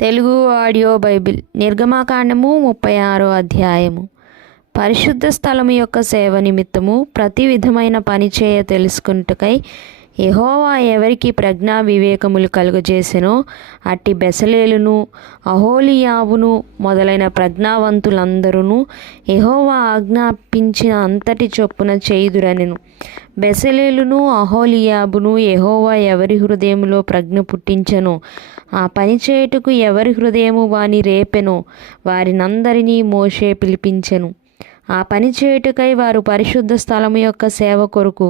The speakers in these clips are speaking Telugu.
తెలుగు ఆడియో బైబిల్ నిర్గమాకాండము 36వ అధ్యాయము. పరిశుద్ధ స్థలము యొక్క సేవ నిమిత్తము ప్రతి విధమైన పని చేయ తెలుసుకుంటకై యెహోవా ఎవరికి ప్రజ్ఞా వివేకములు కలుగజేసెనో అట్టి బెసలేలును అహోలియాబును మొదలైన ప్రజ్ఞావంతులందరూ యెహోవా ఆజ్ఞాపించిన అంతటి చొప్పున చేయుదురనెను. బెసలేలును అహోలియాబును యెహోవా ఎవరి హృదయములో ప్రజ్ఞ పుట్టించెనో ఆ పని చేయుటకు ఎవరి హృదయము వాని రేపెనో వారినందరినీ మోషే పిలిపించెను. ఆ పని చేయుటకై వారు పరిశుద్ధ స్థలము యొక్క సేవ కొరకు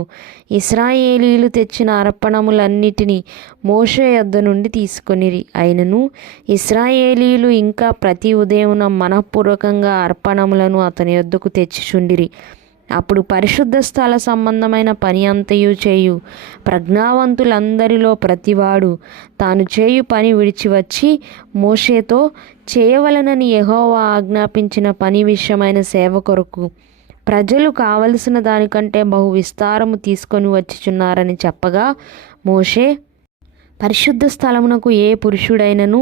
ఇశ్రాయేలీయులు తెచ్చిన అర్పణములన్నిటినీ మోషే యొద్ద నుండి తీసుకొనిరి. అయినను ఇశ్రాయేలీయులు ఇంకా ప్రతి ఉదయమున మనఃపూర్వకంగా అర్పణములను అతని యొద్దకు తెచ్చిచుండిరి. అప్పుడు పరిశుద్ధ స్థల సంబంధమైన పని అంతయు చేయు ప్రజ్ఞావంతులందరిలో ప్రతివాడు తాను చేయు పని విడిచి వచ్చి మోషేతో, చేయవలనని యెహోవా ఆజ్ఞాపించిన పని విషయమైన సేవ కొరకు ప్రజలు కావలసిన దానికంటే బహు విస్తారము తీసుకొని వచ్చిచున్నారని చెప్పగా, మోషే పరిశుద్ధ స్థలమునకు ఏ పురుషుడైనను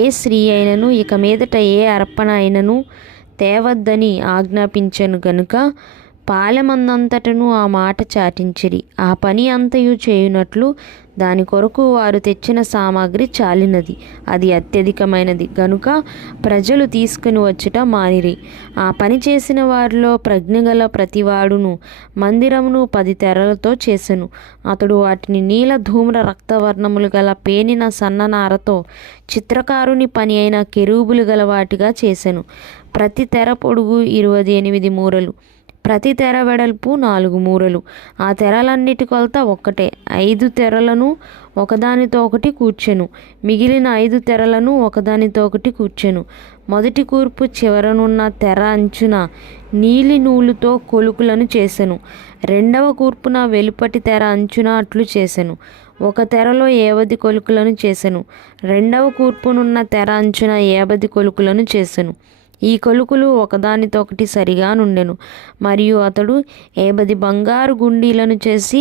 ఏ స్త్రీ అయినను ఇక మీదట ఏ అర్పణ అయినను తేవద్దని ఆజ్ఞాపించెను గనుక పాలెమందంతటను ఆ మాట చాటించిరి. ఆ పని అంతయు చేయునట్లు దాని కొరకు వారు తెచ్చిన సామాగ్రి చాలినది, అది అత్యధికమైనది గనుక ప్రజలు తీసుకుని వచ్చుట మానిరి. ఆ పని చేసిన వారిలో ప్రజ్ఞగల ప్రతివాడును మందిరమును 10 తెరలతో చేసెను. అతడు వాటిని నీల ధూమ్ర రక్తవర్ణములు గల పేనిన సన్ననారతో చిత్రకారుని పని అయిన కెరూబులు గల వాటిగా చేసెను. ప్రతి తెర పొడుగు 28 మూరలు, ప్రతి తెర వెడల్పు 4 మూరలు. ఆ తెరలన్నిటి కొలత ఒక్కటే. 5 తెరలను ఒకదానితో ఒకటి కూర్చెను. మిగిలిన 5 తెరలను ఒకదానితో ఒకటి కూర్చెను. మొదటి కూర్పు చివరనున్న తెర అంచున నీలి నూలుతో కొలుకులను చేసెను. రెండవ కూర్పున వెలుపటి తెర అంచున అట్లు చేసెను. ఒక తెరలో 50 కొలుకులను చేసెను. రెండవ కూర్పునున్న తెర అంచున 50 కొలుకులను చేసెను. ఈ కొలుకులు ఒకదానితో ఒకటి సరిగా నుండెను. మరియు అతడు 50 బంగారు గుండీలను చేసి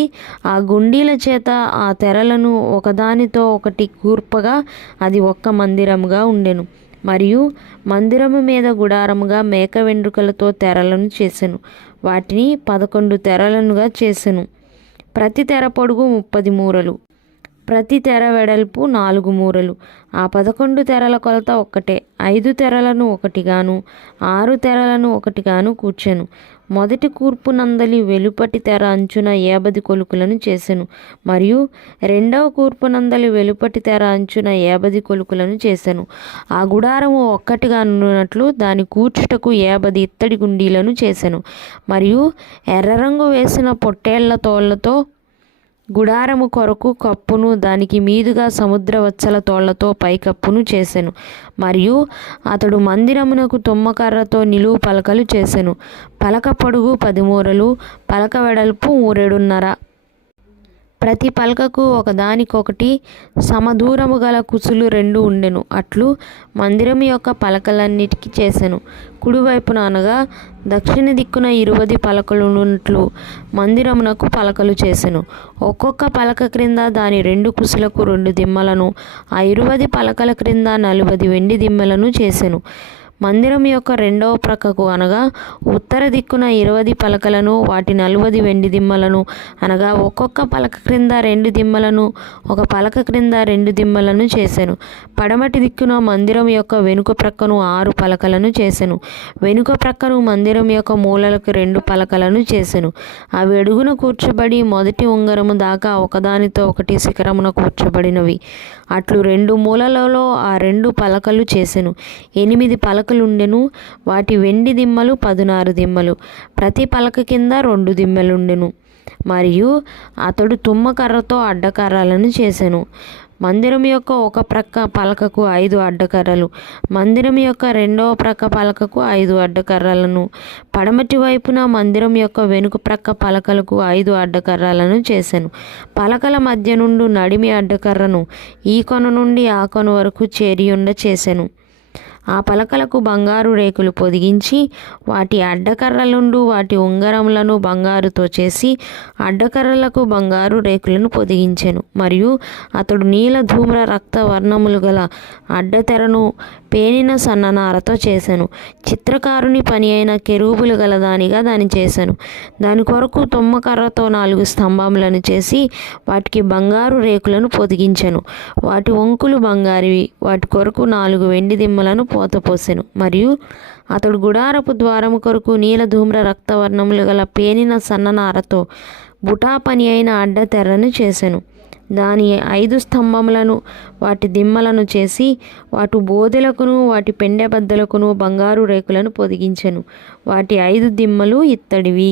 ఆ గుండీల చేత ఆ తెరలను ఒకదానితో ఒకటి కూర్పగా అది ఒక్క మందిరముగా ఉండెను. మరియు మందిరము మీద గుడారముగా మేక వెండ్రుకలతో తెరలను చేసెను. వాటిని 11 తెరలనుగా చేసెను. ప్రతి తెర పొడుగు 30 మూరలు, ప్రతి తెర వెడల్పు 4 మూరలు. ఆ 11 తెరల కొలత ఒక్కటే. 5 తెరలను ఒకటిగాను 6 తెరలను ఒకటిగాను కూర్చెను. మొదటి కూర్పు నందలి వెలుపటి తెర అంచున 50 కొలుకులను చేసెను. మరియు రెండవ కూర్పు నందలి వెలుపటి తెర అంచున 50 కొలుకులను చేసెను. ఆ గుడారము ఒక్కటిగా నుండినట్లు దాని కూర్చుటకు 50 ఇత్తడి గుండీలను చేసెను. మరియు ఎర్రరంగు వేసిన పొట్టేళ్ల తోళ్లతో గుడారము కొరకు కప్పును, దానికి మీదుగా సముద్రవత్సల తోళ్లతో పైకప్పును చేసెను. మరియు అతడు మందిరమునకు తుమ్మకర్రతో నిలువు పలకలు చేసెను. పలక పొడుగు 10 మూరలు, పలక వెడల్పు 3.5. ప్రతి పలకకు ఒకదానికొకటి సమదూరము గల కుసులు 2 ఉండెను. అట్లు మందిరం యొక్క పలకలన్నిటికీ చేసెను. కుడివైపున అనగా దక్షిణ దిక్కున 20 పలకలున్నట్లు మందిరమునకు పలకలు చేసెను. ఒక్కొక్క పలక క్రింద దాని 2 కుసులకు 2 దిమ్మలను, ఆ 20 పలకల క్రింద 40 వెండి దిమ్మలను చేసెను. మందిరం యొక్క రెండవ ప్రక్కకు అనగా ఉత్తర దిక్కున 20 పలకలను, వాటి 40 వెండి దిమ్మలను, అనగా ఒక్కొక్క పలక క్రింద 2 దిమ్మలను, ఒక పలక క్రింద 2 దిమ్మలను చేసెను. పడమటి దిక్కున మందిరం యొక్క వెనుక ప్రక్కను 6 పలకలను చేసెను. వెనుక ప్రక్కను మందిరం యొక్క మూలలకు 2 పలకలను చేసెను. అవి అడుగున కూర్చబడి మొదటి ఉంగరము దాకా ఒకదానితో ఒకటి శిఖరమున కూర్చబడినవి. అట్లు 2 మూలలలో ఆ 2 పలకలు చేసెను. 8 పలకలుండెను. వాటి వెండి దిమ్మలు 16 దిమ్మలు. ప్రతి పలక కింద 2 దిమ్మలుండెను. మరియు అతడు తుమ్మకర్రతో అడ్డకర్రలను చేసెను. మందిరం యొక్క ఒక ప్రక్క పలకకు 5 అడ్డకర్రలు, మందిరం యొక్క రెండవ ప్రక్క పలకకు 5 అడ్డకర్రలను, పడమటి వైపున మందిరం యొక్క వెనుక ప్రక్క పలకలకు 5 అడ్డకర్రలను చేసెను. పలకల మధ్య నుండి నడిమి అడ్డకర్రను ఈ కొన నుండి ఆ కొన వరకు చేరియుండ చేసెను. ఆ పలకలకు బంగారు రేకులు పొదిగించి వాటి అడ్డకర్రలుండు వాటి ఉంగరములను బంగారుతో చేసి అడ్డకర్రలకు బంగారు రేకులను పొదిగించెను. మరియు అతడు నీల ధూమ్ర రక్త వర్ణములు గల అడ్డతెరను పేనిన సన్ననారతో చేశాను. చిత్రకారుని పని అయిన కెరూబులు గల దాన్ని చేశాను. దాని కొరకు తుమ్మకర్రతో 4 స్తంభములను చేసి వాటికి బంగారు రేకులను పొదిగించెను. వాటి వంకులు బంగారివి. వాటి కొరకు 4 వెండి దిమ్మలను పోతపోసెను. మరియు అతడు గుడారపు ద్వారము కొరకు నీల ధూమ్ర రక్తవర్ణములు గల పేనిన సన్ననారతో బుటా పని అయిన అడ్డతెర్రను చేసెను. దాని 5 స్తంభములను వాటి దిమ్మలను చేసి వాటి బోదెలకును వాటి పెండెబద్దలకును బంగారు రేకులను పొదిగించెను. వాటి 5 దిమ్మలు ఇత్తడివి.